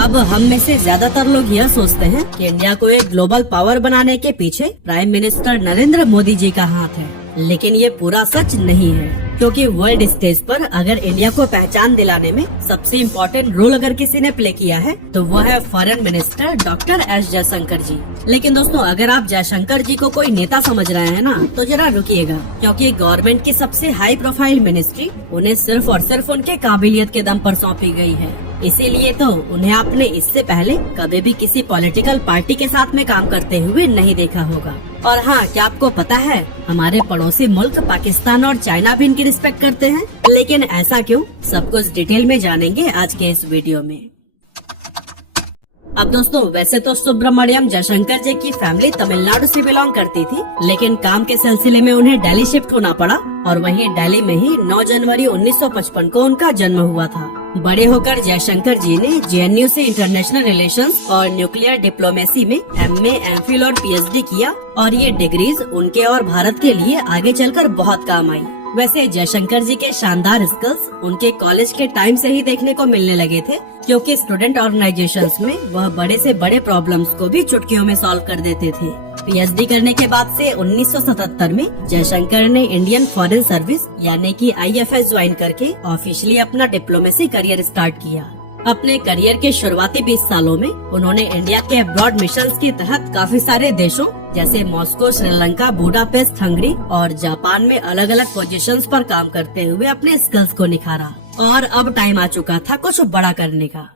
अब हम में से ज्यादातर लोग यह सोचते हैं कि इंडिया को एक ग्लोबल पावर बनाने के पीछे प्राइम मिनिस्टर नरेंद्र मोदी जी का हाथ है, लेकिन ये पूरा सच नहीं है। क्योंकि वर्ल्ड स्टेज पर अगर इंडिया को पहचान दिलाने में सबसे इम्पोर्टेंट रोल अगर किसी ने प्ले किया है तो वो है foreign minister doctor S Jaishankar ji. लेकिन दोस्तों, अगर आप जयशंकर जी को कोई नेता समझ रहे हैं ना, तो जरा रुकिएगा, क्योंकि गवर्नमेंट की सबसे हाई प्रोफाइल मिनिस्ट्री उन्हें सिर्फ और सिर्फ उनके काबिलियत के दम पर सौंपी गई है। इसीलिए तो उन्हें आपने इससे पहले कभी भी किसी पॉलिटिकल पार्टी के साथ में काम करते हुए नहीं देखा होगा। और हाँ, क्या आपको पता है हमारे पड़ोसी मुल्क पाकिस्तान और चाइना भी इनकी रिस्पेक्ट करते हैं? लेकिन ऐसा क्यों, सब कुछ डिटेल में जानेंगे आज के इस वीडियो में। अब दोस्तों, वैसे तो सुब्रमण्यम जयशंकर जी की फैमिली तमिलनाडु से बिलोंग करती थी, लेकिन काम के सिलसिले में उन्हें दिल्ली शिफ्ट होना पड़ा और वहीं दिल्ली में ही 9 जनवरी 1955 को उनका जन्म हुआ था। बड़े होकर जयशंकर जी ने JNU से इंटरनेशनल रिलेशंस और न्यूक्लियर डिप्लोमेसी में MA, MPhil और PhD किया और ये डिग्रीज उनके और भारत के लिए आगे चलकर बहुत काम आई। वैसे जयशंकर जी के शानदार स्किल्स उनके कॉलेज के टाइम से ही देखने को मिलने लगे थे, क्योंकि स्टूडेंट ऑर्गेनाइजेशंस में वह बड़े से बड़े प्रॉब्लम्स को भी चुटकियों में सॉल्व कर देते थे। PhD करने के बाद से 1977 में जयशंकर ने इंडियन फॉरेन सर्विस यानी कि IFS ज्वाइन करके ऑफिशियली अपना डिप्लोमेसी करियर स्टार्ट किया। अपने करियर के शुरुआती 20 सालों में उन्होंने इंडिया के अब्रॉड मिशंस के तहत काफी सारे देशों जैसे मॉस्को, श्रीलंका, बुडापेस्ट, हंगरी और जापान में अलग अलग पोजीशंस पर काम करते हुए अपने स्किल्स को निखारा। और अब टाइम आ चुका था कुछ बड़ा करने का।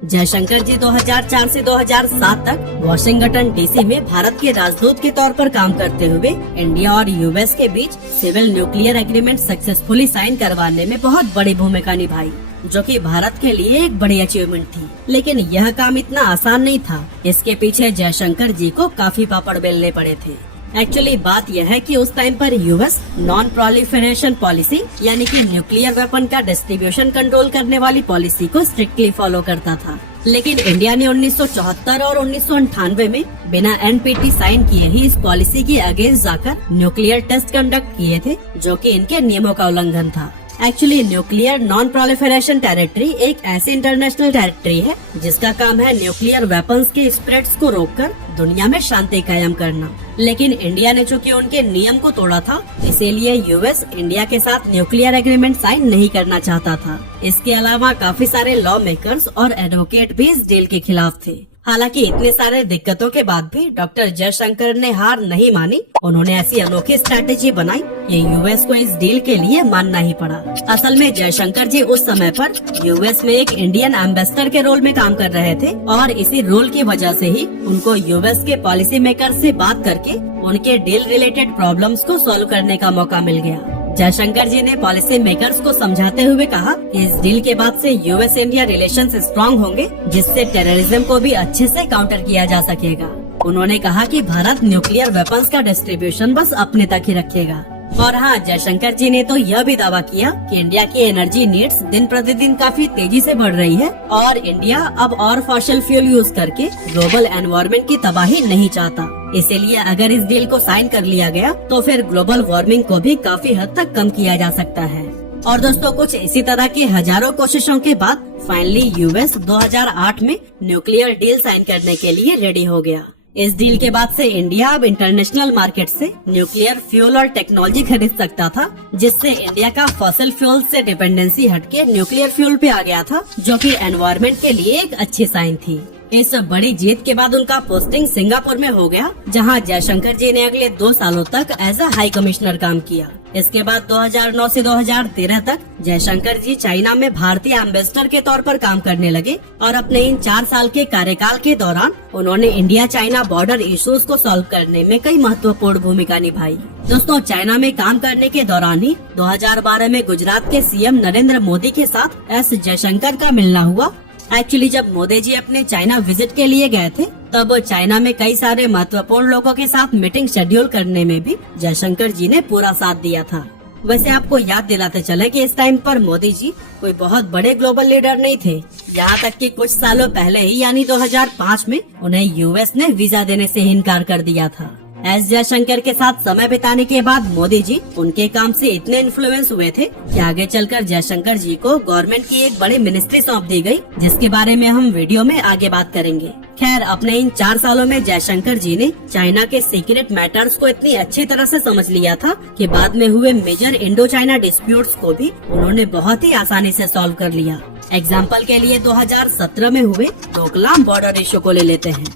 जयशंकर जी 2004 से 2007 तक वाशिंगटन DC में भारत के राजदूत के तौर पर काम करते हुए इंडिया और US के बीच civil nuclear agreement successfully sign करवाने में बहुत बड़ी भूमिका निभाई, जो कि भारत के लिए एक बड़ी अचीवमेंट थी। लेकिन यह काम इतना आसान नहीं था, इसके पीछे जयशंकर जी को काफी पापड़ बेलने पड़े थे। एक्चुअली बात यह है कि उस टाइम पर US नॉन प्रोलिफरेशन पॉलिसी यानी कि न्यूक्लियर वेपन का डिस्ट्रीब्यूशन कंट्रोल करने वाली पॉलिसी को स्ट्रिक्टली फॉलो करता था। लेकिन इंडिया ने 1974 और 1998 में बिना NPT साइन किए ही इस पॉलिसी के अगेंस्ट जाकर न्यूक्लियर टेस्ट कंडक्ट किए थे, जो कि इनके नियमों का उल्लंघन था। Actually nuclear non proliferation territory एक ऐसी इंटरनेशनल टेरिटरी है जिसका काम है न्यूक्लियर वेपन्स के स्प्रेड्स को रोककर दुनिया में शांति कायम करना। लेकिन इंडिया ने चूँकि उनके नियम को तोड़ा था, इसीलिए US इंडिया के साथ न्यूक्लियर एग्रीमेंट साइन नहीं करना चाहता था। इसके अलावा काफी सारे लॉ मेकर्स और एडवोकेट भी इस डील के खिलाफ थे। हालांकि इतने सारे दिक्कतों के बाद भी डॉक्टर जयशंकर ने हार नहीं मानी। उन्होंने ऐसी अनोखी स्ट्रैटेजी बनाई कि US को इस डील के लिए मानना ही पड़ा। असल में जयशंकर जी उस समय पर US में एक इंडियन एम्बेसडर के रोल में काम कर रहे थे और इसी रोल की वजह से ही उनको US के पॉलिसी मेकर से बात करके उनके डील रिलेटेड प्रॉब्लम्स को सॉल्व करने का मौका मिल गया। जयशंकर जी ने पॉलिसी मेकर्स को समझाते हुए कहा कि इस डील के बाद से US इंडिया रिलेशंस स्ट्रांग होंगे, जिससे टेररिज्म को भी अच्छे से काउंटर किया जा सकेगा। उन्होंने कहा कि भारत न्यूक्लियर वेपन्स का डिस्ट्रीब्यूशन बस अपने तक ही रखेगा। और हाँ, जयशंकर जी ने तो यह भी दावा किया कि इंडिया की एनर्जी नीड्स दिन प्रतिदिन काफी तेजी से बढ़ रही है और इंडिया अब और फॉसिल फ्यूल यूज करके ग्लोबल एनवायरनमेंट की तबाही नहीं चाहता। इसीलिए अगर इस डील को साइन कर लिया गया तो फिर ग्लोबल वार्मिंग को भी काफी हद तक कम किया जा सकता है। और दोस्तों, कुछ इसी तरह की हजारों कोशिशों के बाद फाइनली US 2008 में न्यूक्लियर डील साइन करने के लिए रेडी हो गया। इस डील के बाद से इंडिया अब इंटरनेशनल मार्केट से न्यूक्लियर फ्यूल और टेक्नोलॉजी खरीद सकता था, जिससे इंडिया का फॉसिल फ्यूल से डिपेंडेंसी हटके न्यूक्लियर फ्यूल पे आ गया था, जो कि एनवायरनमेंट के लिए एक अच्छी साइन थी। इस बड़ी जीत के बाद उनका पोस्टिंग सिंगापुर में हो गया, जहां जयशंकर जी ने अगले 2 सालों तक एज अ हाई कमिश्नर काम किया। इसके बाद 2009 से 2013 तक जयशंकर जी चाइना में भारतीय एम्बेसडर के तौर पर काम करने लगे और अपने इन 4 साल के कार्यकाल के दौरान उन्होंने इंडिया चाइना बॉर्डर इश्यूज को सॉल्व करने में कई महत्वपूर्ण भूमिका निभाई। दोस्तों, चाइना में काम करने के दौरान ही 2012 में गुजरात के CM नरेंद्र मोदी के साथ एस जयशंकर का मिलना हुआ। एक्चुअली जब मोदी जी अपने चाइना विजिट के लिए गए थे, तब चाइना में कई सारे महत्वपूर्ण लोगों के साथ मीटिंग शेड्यूल करने में भी जयशंकर जी ने पूरा साथ दिया था। वैसे आपको याद दिलाते चले कि इस टाइम पर मोदी जी कोई बहुत बड़े ग्लोबल लीडर नहीं थे। यहाँ तक कि कुछ सालों पहले ही यानी 2005 में उन्हें US ने वीजा देने से इनकार कर दिया था। एस जयशंकर के साथ समय बिताने के बाद मोदी जी उनके काम से इतने इन्फ्लुएंस हुए थे कि आगे चलकर जयशंकर जी को गवर्नमेंट की एक बड़ी मिनिस्ट्री सौंप दी गई, जिसके बारे में हम वीडियो में आगे बात करेंगे। खैर, अपने इन 4 सालों में जयशंकर जी ने चाइना के सीक्रेट मैटर्स को इतनी अच्छी तरह से समझ लिया था कि बाद में हुए मेजर इंडो चाइना डिस्प्यूट्स को भी उन्होंने बहुत ही आसानी से सॉल्व कर लिया। एग्जाम्पल के लिए 2017 में हुए डोकलाम बॉर्डर इशू को ले लेते हैं।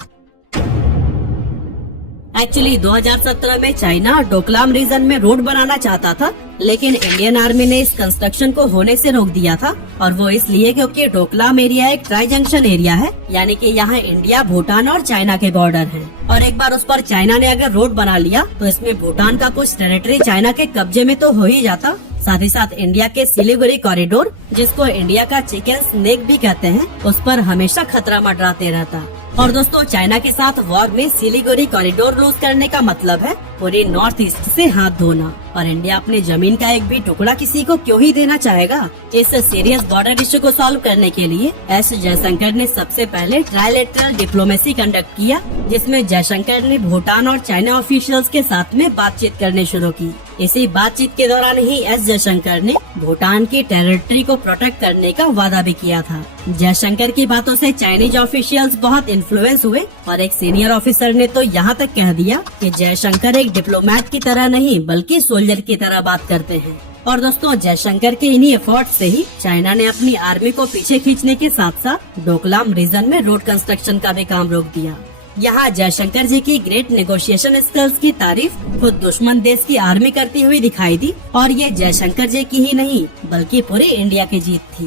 एक्चुअली 2017 में चाइना डोकलाम रीजन में रोड बनाना चाहता था, लेकिन इंडियन आर्मी ने इस कंस्ट्रक्शन को होने से रोक दिया था, और वो इसलिए क्योंकि डोकलाम एरिया एक ट्राई जंक्शन एरिया है, यानी कि यहाँ इंडिया, भूटान और चाइना के बॉर्डर हैं। और एक बार उस पर चाइना ने अगर रोड बना लिया तो इसमें भूटान का कुछ टेरिटरी चाइना के कब्जे में तो हो ही जाता, साथ ही साथ इंडिया के सिलीगुड़ी कॉरिडोर, जिसको इंडिया का चिकन स्नेक भी कहते हैं, उस पर हमेशा खतरा मंडराते रहता। और दोस्तों, चाइना के साथ वॉर में सिलीगुड़ी कॉरिडोर लूज करने का मतलब है पूरी नॉर्थ ईस्ट से हाथ धोना, और इंडिया अपने जमीन का एक भी टुकड़ा किसी को क्यों ही देना चाहेगा। इस सीरियस बॉर्डर इशू को सॉल्व करने के लिए एस जयशंकर ने सबसे पहले ट्राइलेटरल डिप्लोमेसी कंडक्ट किया, जिसमें जयशंकर ने भूटान और चाइना ऑफिशियल्स के साथ में बातचीत करनी शुरू की। इसी बातचीत के दौरान ही एस जयशंकर ने भूटान की टेरिटरी को प्रोटेक्ट करने का वादा भी किया था। जयशंकर की बातों से चाइनीज ऑफिशियल्स बहुत इन्फ्लुएंस हुए, और एक सीनियर ऑफिसर ने तो यहाँ तक कह दिया कि जयशंकर एक डिप्लोमेट की तरह नहीं बल्कि सोल्जर की तरह बात करते हैं। और दोस्तों, जयशंकर के इन्हीं एफर्ट से ही चाइना ने अपनी आर्मी को पीछे खींचने के साथ साथ डोकलाम रीजन में रोड कंस्ट्रक्शन का भी काम रोक दिया। यहाँ जयशंकर जी की ग्रेट नेगोशिएशन स्किल्स की तारीफ खुद दुश्मन देश की आर्मी करती हुई दिखाई दी, और ये जयशंकर जी की ही नहीं बल्कि पूरे इंडिया की जीत थी।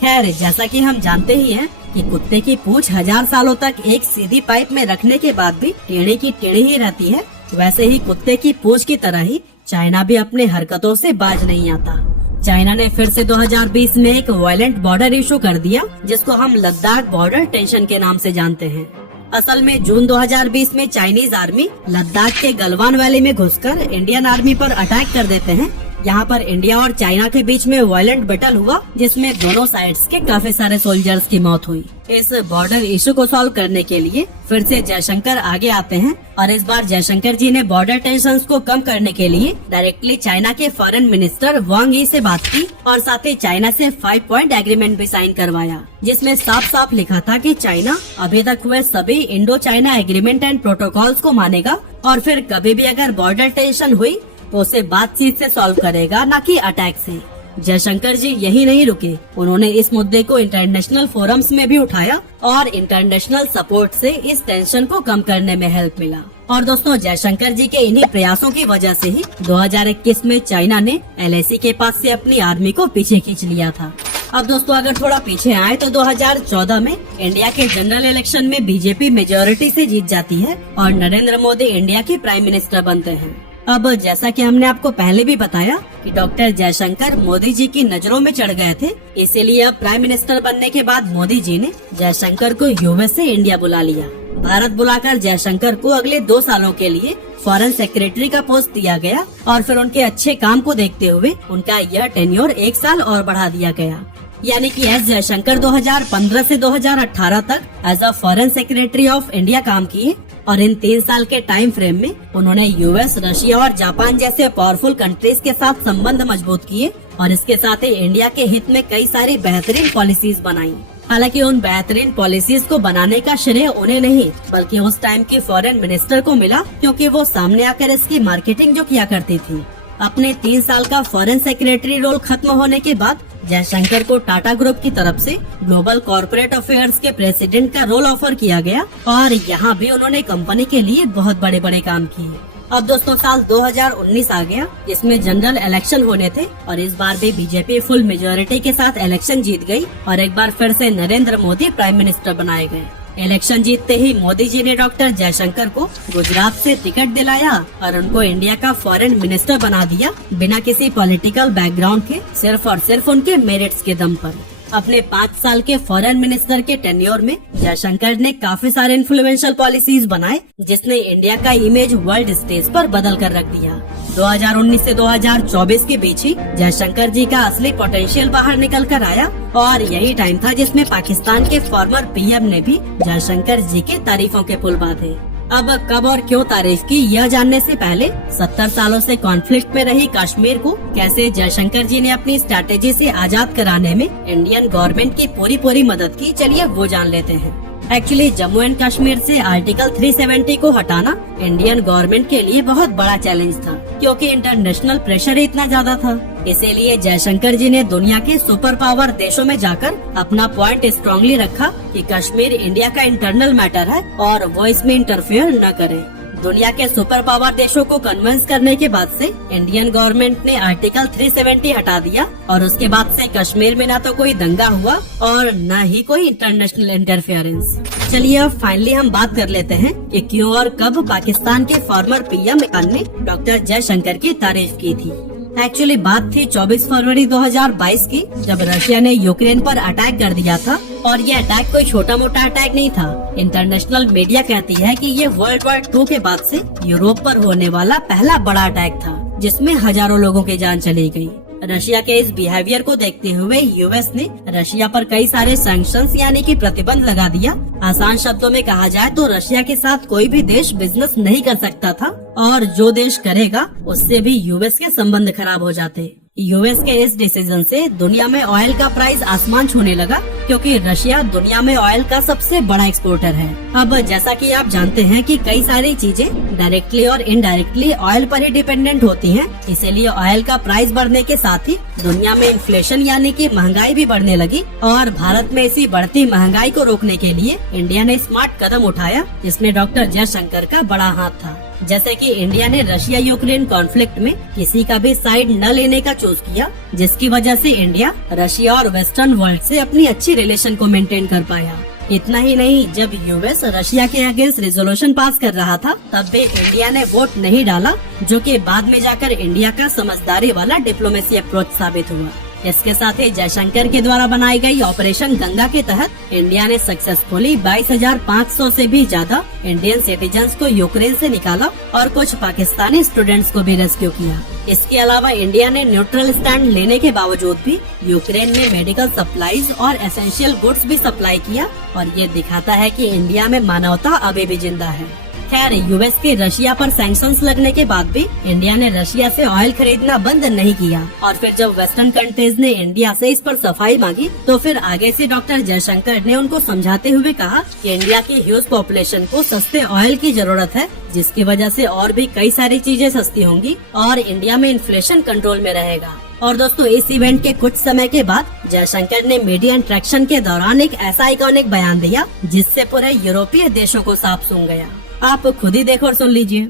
खैर, जैसा कि हम जानते ही हैं कि कुत्ते की पूंछ 1000 सालों तक एक सीधी पाइप में रखने के बाद भी टेढ़ी की टेढ़ी ही रहती है, वैसे ही कुत्ते की पूंछ की तरह ही चाइना भी अपने हरकतों से बाज नहीं आता। चाइना ने फिर से 2020 में एक वायलेंट बॉर्डर इशू कर दिया, जिसको हम लद्दाख बॉर्डर टेंशन के नाम से जानते हैं। असल में जून 2020 में चाइनीज आर्मी लद्दाख के गलवान वैली में घुसकर इंडियन आर्मी पर अटैक कर देते हैं। यहाँ पर इंडिया और चाइना के बीच में वायलेंट बैटल हुआ, जिसमें दोनों साइड्स के काफी सारे सोल्जर्स की मौत हुई। इस बॉर्डर इशू को सॉल्व करने के लिए फिर से जयशंकर आगे आते हैं, और इस बार जयशंकर जी ने बॉर्डर टेंशंस को कम करने के लिए डायरेक्टली चाइना के फॉरेन मिनिस्टर वांग यी से बात की, और साथ ही चाइना से 5 पॉइंट एग्रीमेंट भी साइन करवाया, जिसमें साफ साफ लिखा था कि चाइना अभी तक हुए सभी Indo China agreement and protocols को मानेगा, और फिर कभी भी अगर बॉर्डर टेंशन हुई तो उसे बातचीत से सॉल्व करेगा, न कि अटैक से। जयशंकर जी यही नहीं रुके, उन्होंने इस मुद्दे को इंटरनेशनल फोरम्स में भी उठाया, और इंटरनेशनल सपोर्ट से इस टेंशन को कम करने में हेल्प मिला। और दोस्तों, जयशंकर जी के इन्हीं प्रयासों की वजह से ही 2021 में चाइना ने LAC के पास से अपनी आर्मी को पीछे खींच लिया था। अब दोस्तों, अगर थोड़ा पीछे आए तो 2014 में इंडिया के जनरल इलेक्शन में बीजेपी मेजोरिटी से जीत जाती है, और नरेंद्र मोदी इंडिया के प्राइम मिनिस्टर बनते हैं। अब जैसा कि हमने आपको पहले भी बताया कि डॉक्टर जयशंकर मोदी जी की नजरों में चढ़ गए थे, इसीलिए अब प्राइम मिनिस्टर बनने के बाद मोदी जी ने जयशंकर को यूएस से इंडिया बुला लिया। भारत बुलाकर जयशंकर को अगले 2 सालों के लिए फॉरेन सेक्रेटरी का पोस्ट दिया गया, और फिर उनके अच्छे काम को देखते हुए उनका यह टेन्योर 1 साल और बढ़ा दिया गया। यानी कि एस जयशंकर 2015 से 2018 तक as a foreign secretary of India काम किए, और इन 3 साल के टाइम फ्रेम में उन्होंने यूएस, रशिया और जापान जैसे पावरफुल कंट्रीज के साथ संबंध मजबूत किए, और इसके साथ ही इंडिया के हित में कई सारी बेहतरीन पॉलिसीज बनाई। हालांकि उन बेहतरीन पॉलिसीज को बनाने का श्रेय उन्हें नहीं बल्कि उस टाइम के फॉरेन मिनिस्टर को मिला, क्योंकि वो सामने आकर इसकी मार्केटिंग जो किया करती थी। अपने 3 साल का फॉरेन सेक्रेटरी रोल खत्म होने के बाद जयशंकर को टाटा ग्रुप की तरफ से ग्लोबल कॉर्पोरेट अफेयर्स के प्रेसिडेंट का रोल ऑफर किया गया, और यहाँ भी उन्होंने कंपनी के लिए बहुत बड़े बड़े काम किए। अब दोस्तों, साल 2019 आ गया, जिसमें जनरल इलेक्शन होने थे, और इस बार भी बीजेपी फुल मेजोरिटी के साथ इलेक्शन जीत गई, और एक बार फिर से नरेंद्र मोदी प्राइम मिनिस्टर बनाए गए। इलेक्शन जीतते ही मोदी जी ने डॉक्टर जयशंकर को गुजरात से टिकट दिलाया, और उनको इंडिया का फॉरेन मिनिस्टर बना दिया, बिना किसी पॉलिटिकल बैकग्राउंड के, सिर्फ और सिर्फ उनके मेरिट्स के दम पर। अपने 5 साल के फॉरेन मिनिस्टर के टेन्योर में जयशंकर ने काफी सारे इन्फ्लुएंशियल पॉलिसीज बनाए, जिसने इंडिया का इमेज वर्ल्ड स्टेज पर बदल कर रख दिया। 2019 से 2024 के बीच ही जयशंकर जी का असली पोटेंशियल बाहर निकल कर आया, और यही टाइम था जिसमें पाकिस्तान के फॉर्मर PM ने भी जयशंकर जी के तारीफों के पुल बांधे। अब कब और क्यों तारीफ की यह जानने से पहले 70 सालों से कॉन्फ्लिक्ट में रही कश्मीर को कैसे जयशंकर जी ने अपनी स्ट्रैटेजी से आजाद कराने में इंडियन गवर्नमेंट की पूरी मदद की, चलिए वो जान लेते हैं। एक्चुअली जम्मू एंड कश्मीर से आर्टिकल 370 को हटाना इंडियन गवर्नमेंट के लिए बहुत बड़ा चैलेंज था, क्योंकि इंटरनेशनल प्रेशर इतना ज्यादा था। इसीलिए जयशंकर जी ने दुनिया के सुपर पावर देशों में जाकर अपना पॉइंट स्ट्रांगली रखा कि कश्मीर इंडिया का इंटरनल मैटर है और वो इसमें इंटरफेयर न करे। दुनिया के सुपर पावर देशों को कन्विंस करने के बाद से इंडियन गवर्नमेंट ने आर्टिकल 370 हटा दिया और उसके बाद से कश्मीर में न तो कोई दंगा हुआ और न ही कोई इंटरनेशनल इंटरफेरेंस। चलिए अब फाइनली हम बात कर लेते हैं कि क्यों और कब पाकिस्तान के फॉर्मर पीएम ने डॉक्टर जयशंकर की तारीफ की थी। एक्चुअली बात थी 24 फरवरी 2022 की, जब रशिया ने यूक्रेन पर अटैक कर दिया था और ये अटैक कोई छोटा मोटा अटैक नहीं था। इंटरनेशनल मीडिया कहती है कि ये वर्ल्ड वॉर 2 के बाद से यूरोप पर होने वाला पहला बड़ा अटैक था, जिसमें हजारों लोगों की जान चली गई। रशिया के इस बिहेवियर को देखते हुए यूएस ने रशिया पर कई सारे सैंक्शंस यानी कि प्रतिबंध लगा दिया। आसान शब्दों में कहा जाए तो रशिया के साथ कोई भी देश बिजनेस नहीं कर सकता था और जो देश करेगा उससे भी यूएस के संबंध खराब हो जाते। यूएस के इस डिसीजन से दुनिया में ऑयल का प्राइस आसमान छूने लगा, क्योंकि रशिया दुनिया में ऑयल का सबसे बड़ा एक्सपोर्टर है। अब जैसा कि आप जानते हैं कि कई सारी चीजें डायरेक्टली और इनडायरेक्टली ऑयल पर ही डिपेंडेंट होती हैं, इसीलिए ऑयल का प्राइस बढ़ने के साथ ही दुनिया में इन्फ्लेशन यानी कि महंगाई भी बढ़ने लगी। और भारत में इसी बढ़ती महंगाई को रोकने के लिए इंडिया ने स्मार्ट कदम उठाया, जिसमें डॉक्टर जयशंकर का बड़ा हाथ था। जैसे कि इंडिया ने रशिया यूक्रेन कॉन्फ्लिक्ट में किसी का भी साइड न लेने का चूज किया, जिसकी वजह से इंडिया रशिया और वेस्टर्न वर्ल्ड से अपनी अच्छी रिलेशन को मेंटेन कर पाया। इतना ही नहीं, जब यूएस रशिया के अगेंस्ट रेजोल्यूशन पास कर रहा था तब भी इंडिया ने वोट नहीं डाला, जो कि बाद में जाकर इंडिया का समझदारी वाला डिप्लोमेसी अप्रोच साबित हुआ। इसके साथ ही जयशंकर के द्वारा बनाई गई ऑपरेशन गंगा के तहत इंडिया ने सक्सेसफुली 22,500 से भी ज्यादा इंडियन सिटीजन्स को यूक्रेन से निकाला और कुछ पाकिस्तानी स्टूडेंट्स को भी रेस्क्यू किया। इसके अलावा इंडिया ने न्यूट्रल स्टैंड लेने के बावजूद भी यूक्रेन में मेडिकल सप्लाईज और एसेंशियल गुड्स भी सप्लाई किया और ये दिखाता है कि इंडिया में मानवता अभी भी जिंदा है। खैर, यूएस के रशिया पर सैंक्शंस लगने के बाद भी इंडिया ने रशिया से ऑयल खरीदना बंद नहीं किया और फिर जब वेस्टर्न कंट्रीज ने इंडिया से इस पर सफाई मांगी तो फिर आगे से डॉक्टर जयशंकर ने उनको समझाते हुए कहा कि इंडिया की ह्यूज पॉपुलेशन को सस्ते ऑयल की जरूरत है, जिसकी वजह से और भी कई सारी चीजें सस्ती होंगी और इंडिया में इन्फ्लेशन कंट्रोल में रहेगा। और दोस्तों, इस इवेंट के कुछ समय के बाद जयशंकर ने मीडिया इंटरेक्शन के दौरान एक ऐसा आइकॉनिक बयान दिया जिससे पूरे यूरोपीय देशों को सांप सूंघ गया। आप खुद ही देखो और सुन लीजिए।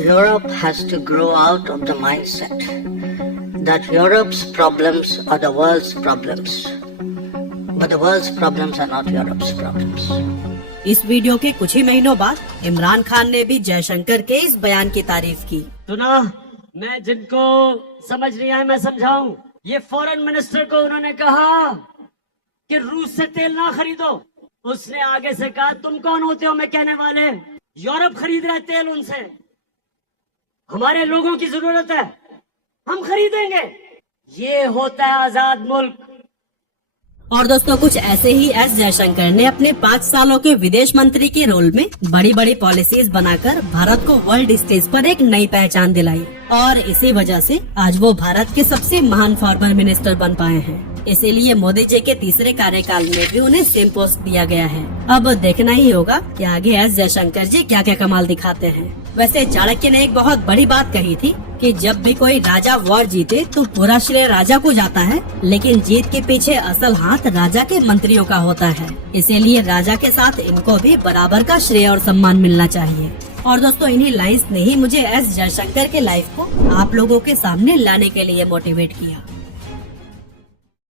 Europe has to grow out of the mindset that Europe's problems are the world's problems, but the world's problems are not Europe's problems. इस वीडियो के कुछ ही महीनों बाद इमरान खान ने भी जयशंकर के इस बयान की तारीफ की। सुना, मैं जिनको समझ नहीं आया मैं समझाऊं। ये फॉरेन मिनिस्टर को उन्होंने कहा कि रूस से तेल ना खरीदो। उसने आगे से कहा तुम कौन होते हो मैं कहने वाले, यूरोप खरीद रहा है तेल उनसे, हमारे लोगों की जरूरत है, हम खरीदेंगे। ये होता है आजाद मुल्क। और दोस्तों, कुछ ऐसे ही एस जयशंकर ने अपने 5 सालों के विदेश मंत्री के रोल में बड़ी बड़ी पॉलिसीज बनाकर भारत को वर्ल्ड स्टेज पर एक नई पहचान दिलाई और इसी वजह से आज वो भारत के सबसे महान फॉरेन मिनिस्टर बन पाए हैं। इसीलिए मोदी जी के तीसरे कार्यकाल में भी उन्हें सेम पोस्ट दिया गया है। अब देखना ही होगा कि आगे एस जयशंकर जी क्या क्या कमाल दिखाते हैं। वैसे चाणक्य ने एक बहुत बड़ी बात कही थी कि जब भी कोई राजा वॉर जीते तो पूरा श्रेय राजा को जाता है, लेकिन जीत के पीछे असल हाथ राजा के मंत्रियों का होता है। इसीलिए राजा के साथ इनको भी बराबर का श्रेय और सम्मान मिलना चाहिए। और दोस्तों, इन्हीं लाइन्स ने ही मुझे एस जयशंकर के लाइफ को आप लोगों के सामने लाने के लिए मोटिवेट किया।